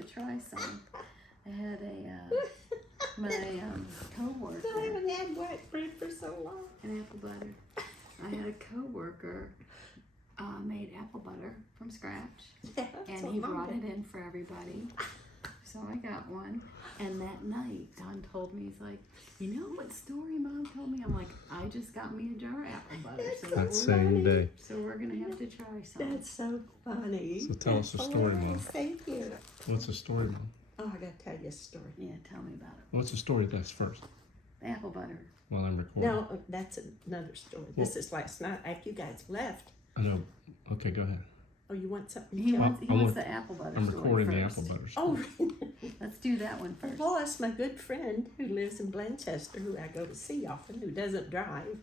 to try some. I had my coworker. I haven't had white bread for so long. And apple butter. I had a coworker made apple butter from scratch, and he brought it in for everybody. So I got one, and that night Don told me, he's like, you know what story Mom told me? I'm like, I just got me a jar of apple butter. So That same day. So we're gonna have to try some. That's so funny. So tell us a story, Mom. Thank you. What's the story, Mom? Oh, I gotta tell you a story. Yeah, tell me about it. What's the story that's first? The apple butter. While I'm recording. No, that's another story. This is last night after you guys left. I know. Okay, go ahead. Oh, you want something? He John? wants, I want- the apple butter I'm story recording the first. apple butter story. Oh, Let's do that one first. Plus, my good friend who lives in Blanchester, who I go to see often, who doesn't drive,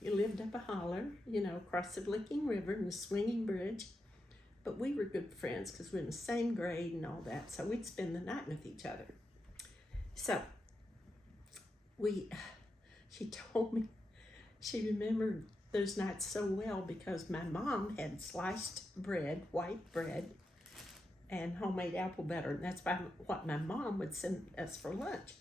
he lived up a holler, you know, across the Licking River and the Swinging Bridge. But we were good friends because we're in the same grade and all that, so we'd spend the night with each other. So, she told me she remembered those nights so well because my mom had sliced bread, white bread, and homemade apple butter, and that's what my mom would send us for lunch.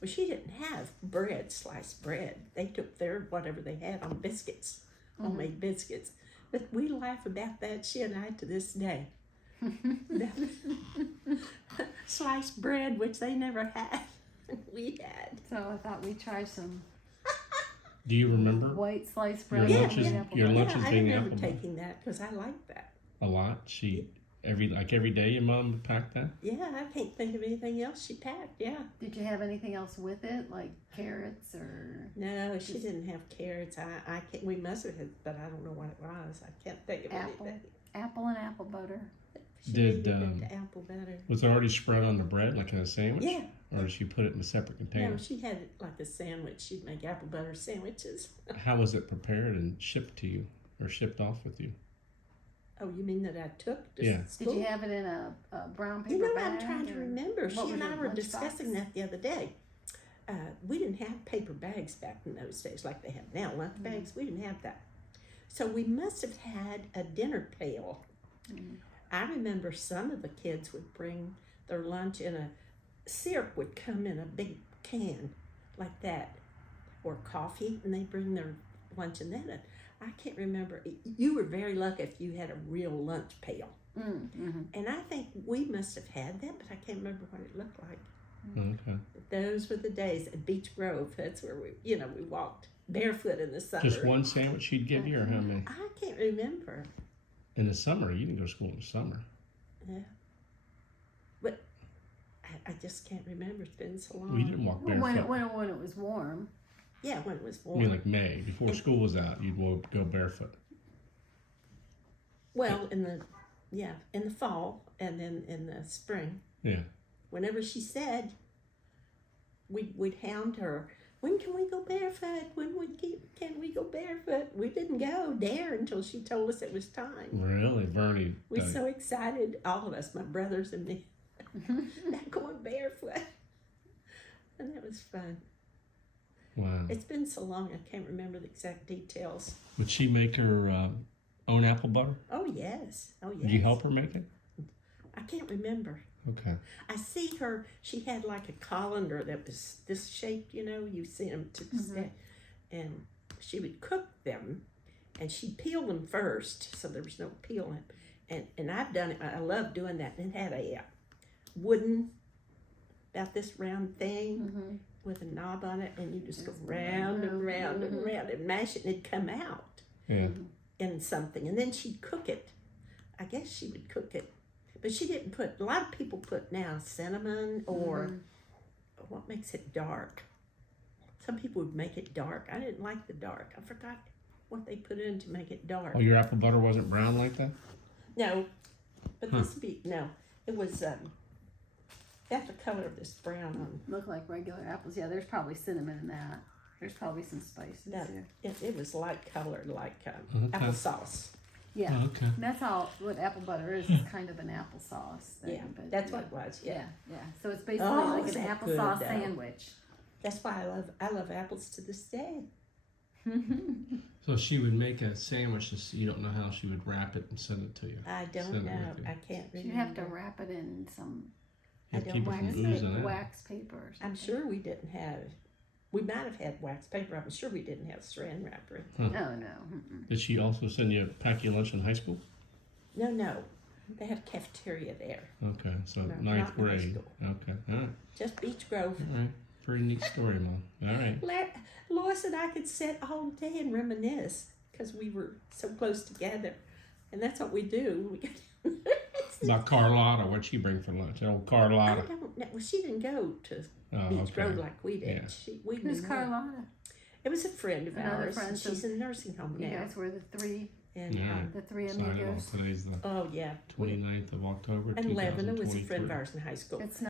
Well, she didn't have bread, sliced bread. They took their whatever they had on biscuits, homemade biscuits. But we laugh about that, she and I, to this day. Sliced bread, which they never had, we had. So I thought we'd try some Do you remember white sliced Your bread. lunches- and apple your butter. lunches I being remember apple butter? taking that because I liked that. a lot? She every day your mom would pack that? Yeah, I can't think of anything else she packed. Yeah. Did you have anything else with it, like carrots or? No, she didn't have carrots. I can't. We must have had, but I don't know what it was. I can't think of Apple. anything. Apple and apple butter. She Did, needed it to apple butter. Was it already spread on the bread like in a sandwich? Yeah. Or did she put it in a separate container? No, she had it like a sandwich. She'd make apple butter sandwiches. How was it prepared and shipped to you or shipped off with you? Oh, you mean that I took to Yeah. school? Did you have it in a brown paper You know, bag? I'm trying to or- remember. what She was and I your were lunch discussing box? that the other day. We didn't have paper bags back in those days like they have now. Lunch bags, we didn't have that. So we must have had a dinner pail. I remember some of the kids would bring their lunch in syrup would come in a big can like that, or coffee, and they'd bring their lunch in that. I can't remember. You were very lucky if you had a real lunch pail. And I think we must have had that, but I can't remember what it looked like. Okay. But those were the days at Beach Grove. That's where we walked barefoot in the summer. Just one sandwich she'd give you or how many? I can't remember. In the summer, you didn't go to school in the summer. Yeah. But I just can't remember. It's been so long. Well, you didn't walk Well, barefoot. when it was warm. Yeah, when it was I warm. mean, like May, before school was out, you'd go barefoot. Well, in the fall and then in the spring. Yeah. Whenever she said, we'd hound her. When can we go barefoot? Can we go barefoot? We didn't dare until she told us it was time. Really, Vernie. We were so excited, all of us, my brothers and me, not going barefoot. And that was fun. Wow. It's been so long, I can't remember the exact details. Would she make her own apple butter? Oh, yes. Oh, yes. Did you help her make it? I can't remember. Okay. I see her, she had like a colander that was this shape, you see them to this day. And she would cook them, and she'd peel them first, so there was no peeling. And I've done it, I love doing that. And it had a wooden, about this round thing with a knob on it, and you just go round and round and round and mash it, and it'd come out Yeah. in something. And then she'd cook it. I guess she would cook it. But she didn't put, a lot of people put now cinnamon or what makes it dark. Some people would make it dark. I didn't like the dark. I forgot what they put in to make it dark. Oh, your apple butter wasn't brown like that? No, but this would be, no, it was, that's the color of this brown on. Look like regular apples. Yeah, there's probably cinnamon in that. There's probably some spices. No, Yeah. it was light colored, like applesauce. Yeah. Oh, okay. That's all. What apple butter is kind of an applesauce thing. Yeah, but that's what it was, yeah. Yeah. So it's basically Oh, like is an that applesauce good, though? sandwich. That's why I love apples to this day. So she would make a sandwich. Just you don't know how she would wrap it and send it to you. I don't Send it know. with you. I can't remember. You'd have to wrap it in some I You don't keep it wax, from oozing out. wax paper or something. I'm sure we didn't have. We might have had wax paper. I'm sure we didn't have saran wrapper. Oh, no. Mm-mm. Did she also send you pack your lunch in high school? No. They had a cafeteria there. Okay, so No, ninth not in high grade. school. Okay, all right, Just Beech Grove. all right. Pretty neat story, Mom. All right. Lois and I could sit all day and reminisce because we were so close together, and that's what we do. We About Carlotta, what'd she bring for lunch? Old I Carlotta. don't know. Well, she didn't go to Oh, Beech okay. Grove like we did. Yeah. We Who's knew her. Carlotta? It was a friend of Another ours. friend, so She's in a nursing home You now. guys were the three And Yeah. The three Signing amigos. off. Today's the oh yeah, 29th of October, and Levina was a friend of 2023. ours in high school. It's